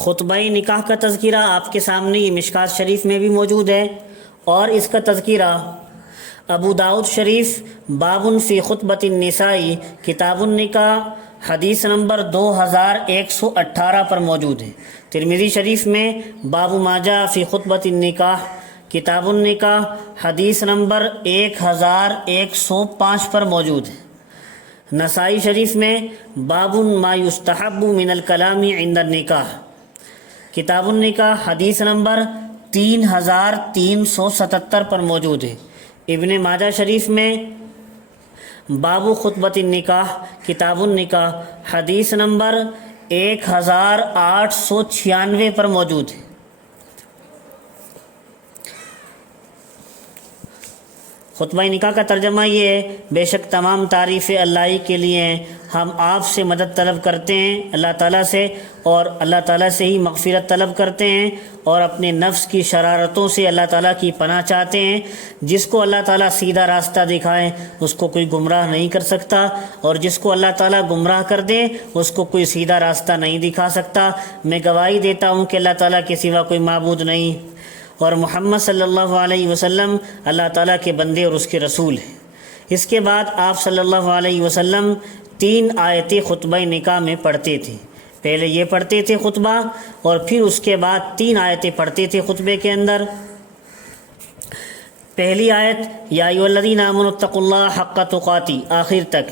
خطبہ نکاح کا تذکرہ آپ کے سامنے یہ مشکات شریف میں بھی موجود ہے، اور اس کا تذکرہ ابو داؤد شریف باب فی خطبۃ النساء کتاب النکاح حدیث نمبر 2118 پر موجود ہے۔ ترمذی شریف میں باب ما جاء فی خطبۃ النکاح کتاب النکاح حدیث نمبر 1105 پر موجود ہے۔ نسائی شریف میں باب ما یستحب من الکلام عند النکاح کتاب النکاح حدیث نمبر 3377 پر موجود ہے۔ ابن ماجہ شریف میں باب خطبۃ النکاح کتاب النکاح حدیث نمبر 1896 پر موجود ہے۔ خطبہ نکاح کا ترجمہ یہ ہے: بے شک تمام تعریفیں اللہ ہی کے لیے ہیں، ہم آپ سے مدد طلب کرتے ہیں اللہ تعالیٰ سے، اور اللہ تعالیٰ سے ہی مغفرت طلب کرتے ہیں، اور اپنے نفس کی شرارتوں سے اللہ تعالیٰ کی پناہ چاہتے ہیں۔ جس کو اللہ تعالیٰ سیدھا راستہ دکھائے اس کو کوئی گمراہ نہیں کر سکتا، اور جس کو اللہ تعالیٰ گمراہ کر دے اس کو کوئی سیدھا راستہ نہیں دکھا سکتا۔ میں گواہی دیتا ہوں کہ اللہ تعالیٰ کے سوا کوئی معبود نہیں، اور محمد صلی اللہ علیہ وسلم اللہ تعالیٰ کے بندے اور اس کے رسول ہیں۔ اس کے بعد آپ صلی اللہ علیہ وسلم 3 آیتیں خطبہ نکاح میں پڑھتے تھے۔ پہلے یہ پڑھتے تھے خطبہ، اور پھر اس کے بعد 3 آیتیں پڑھتے تھے خطبے کے اندر۔ پہلی آیت یا ایھا الذین آمنوا اتقوا اللہ حق تقاتی آخر تک۔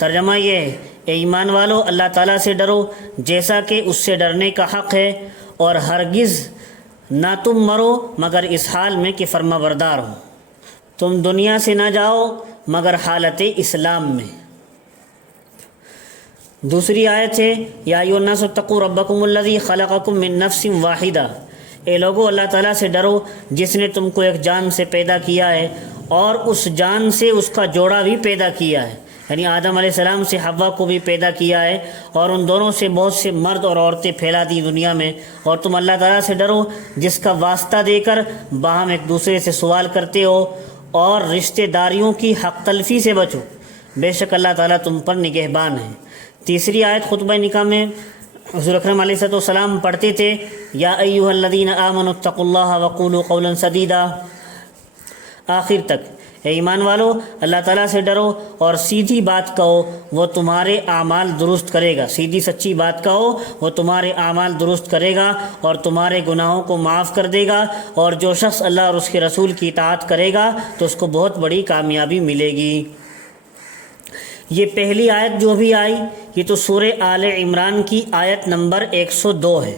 ترجمہ یہ ہے: اے ایمان والو اللہ تعالیٰ سے ڈرو جیسا کہ اس سے ڈرنے کا حق ہے، اور ہرگز نہ تم مرو مگر اس حال میں کہ فرما بردار ہو۔ تم دنیا سے نہ جاؤ مگر حالت اسلام میں۔ دوسری آیت ہے یا ایھا الناس اتقوا ربکم الذی خلقکم من نفس واحدہ۔ اے لوگو اللہ تعالیٰ سے ڈرو جس نے تم کو ایک جان سے پیدا کیا ہے، اور اس جان سے اس کا جوڑا بھی پیدا کیا ہے، یعنی آدم علیہ السلام سے حوا کو بھی پیدا کیا ہے، اور ان دونوں سے بہت سے مرد اور عورتیں پھیلا دی دنیا میں۔ اور تم اللہ تعالیٰ سے ڈرو جس کا واسطہ دے کر باہم ایک دوسرے سے سوال کرتے ہو، اور رشتہ داریوں کی حق تلفی سے بچو، بے شک اللہ تعالیٰ تم پر نگہبان ہے۔ تیسری آیت خطبہ نکاح میں حضور اکرم علیہ السلام پڑھتے تھے یا ایھا الذین آمنوا اتقوا اللہ وقولوا قولا سدیدا آخر تک۔ اے ایمان والو اللہ تعالیٰ سے ڈرو اور سیدھی بات کہو، وہ تمہارے اعمال درست کرے گا۔ سیدھی سچی بات کہو، وہ تمہارے اعمال درست کرے گا اور تمہارے گناہوں کو معاف کر دے گا، اور جو شخص اللہ اور اس کے رسول کی اطاعت کرے گا تو اس کو بہت بڑی کامیابی ملے گی۔ یہ پہلی آیت جو بھی آئی یہ تو سورہ آل عمران کی آیت نمبر 102 ہے۔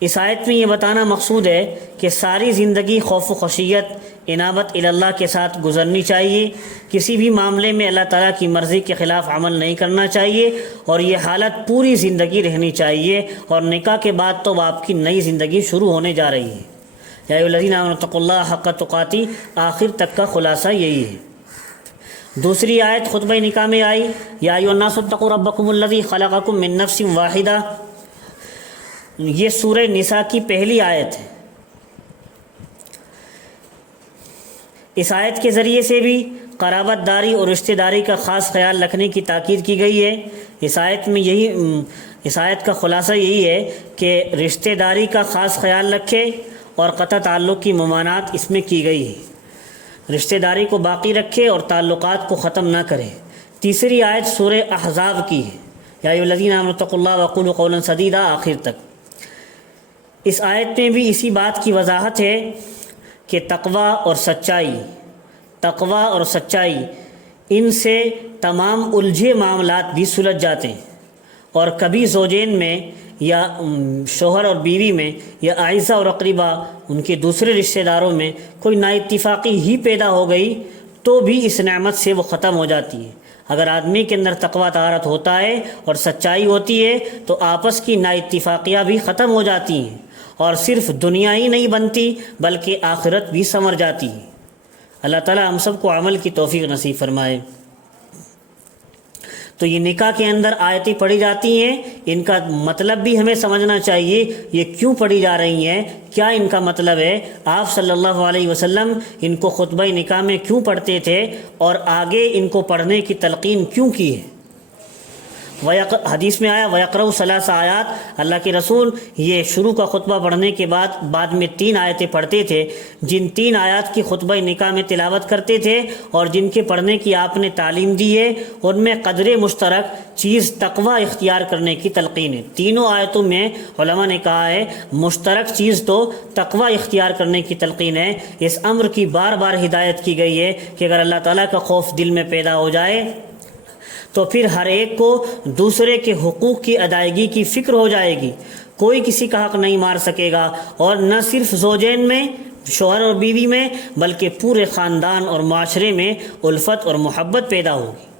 اس آیت میں یہ بتانا مقصود ہے کہ ساری زندگی خوف و خشیت انابت اللہ کے ساتھ گزرنی چاہیے، کسی بھی معاملے میں اللہ تعالیٰ کی مرضی کے خلاف عمل نہیں کرنا چاہیے، اور یہ حالت پوری زندگی رہنی چاہیے۔ اور نکاح کے بعد تو آپ کی نئی زندگی شروع ہونے جا رہی ہے۔ یا ایھا الذین آمنوا اتقوا اللہ حق تقاتی آخر تک کا خلاصہ یہی ہے۔ دوسری آیت خطبہ نکاح میں آئی یا ایھا الناس اتقوا ربکم الذی خلقکم من نفس واحدہ۔ یہ سورہ نساء کی پہلی آیت ہے۔ اس آیت کے ذریعے سے بھی قرابت داری اور رشتہ داری کا خاص خیال رکھنے کی تاکید کی گئی ہے۔ اس آیت کا خلاصہ یہی ہے کہ رشتہ داری کا خاص خیال رکھے، اور قطع تعلق کی ممانعت اس میں کی گئی ہے۔ رشتہ داری کو باقی رکھے اور تعلقات کو ختم نہ کرے۔ تیسری آیت سورہ احزاب کی ہے یا ایھا الذین آمنوا اتقوا اللہ وقولوا قولا سدیدا آخر تک۔ اس آیت میں بھی اسی بات کی وضاحت ہے کہ تقوی اور سچائی ان سے تمام الجھے معاملات بھی سلجھ جاتے ہیں، اور کبھی زوجین میں یا شوہر اور بیوی میں یا اعزہ اور اقربا ان کے دوسرے رشتہ داروں میں کوئی نااتفاقی ہی پیدا ہو گئی تو بھی اس نعمت سے وہ ختم ہو جاتی ہے۔ اگر آدمی کے اندر تقویٰ طہارت ہوتا ہے اور سچائی ہوتی ہے تو آپس کی نااتفاقیاں بھی ختم ہو جاتی ہیں، اور صرف دنیا ہی نہیں بنتی بلکہ آخرت بھی سنور جاتی ہے۔ اللہ تعالیٰ ہم سب کو عمل کی توفیق نصیب فرمائے۔ تو یہ نکاح کے اندر آیتیں پڑھی جاتی ہیں، ان کا مطلب بھی ہمیں سمجھنا چاہیے، یہ کیوں پڑھی جا رہی ہیں، کیا ان کا مطلب ہے، آپ صلی اللہ علیہ وسلم ان کو خطبہ نکاح میں کیوں پڑھتے تھے، اور آگے ان کو پڑھنے کی تلقین کیوں کی ہے۔ حدیث میں آیا وَيَقْرَأُ ثَلَاثَ آیات، اللہ کے رسول یہ شروع کا خطبہ پڑھنے کے بعد میں 3 آیتیں پڑھتے تھے، جن 3 آیات کی خطبہ نکاح میں تلاوت کرتے تھے اور جن کے پڑھنے کی آپ نے تعلیم دی ہے، ان میں قدر مشترک چیز تقوی اختیار کرنے کی تلقین ہے۔ تینوں آیتوں میں علماء نے کہا ہے مشترک چیز تو تقوی اختیار کرنے کی تلقین ہے۔ اس امر کی بار بار ہدایت کی گئی ہے کہ اگر اللہ تعالیٰ کا خوف دل میں پیدا ہو جائے تو پھر ہر ایک کو دوسرے کے حقوق کی ادائیگی کی فکر ہو جائے گی، کوئی کسی کا حق نہیں مار سکے گا، اور نہ صرف زوجین میں، شوہر اور بیوی میں، بلکہ پورے خاندان اور معاشرے میں الفت اور محبت پیدا ہوگی۔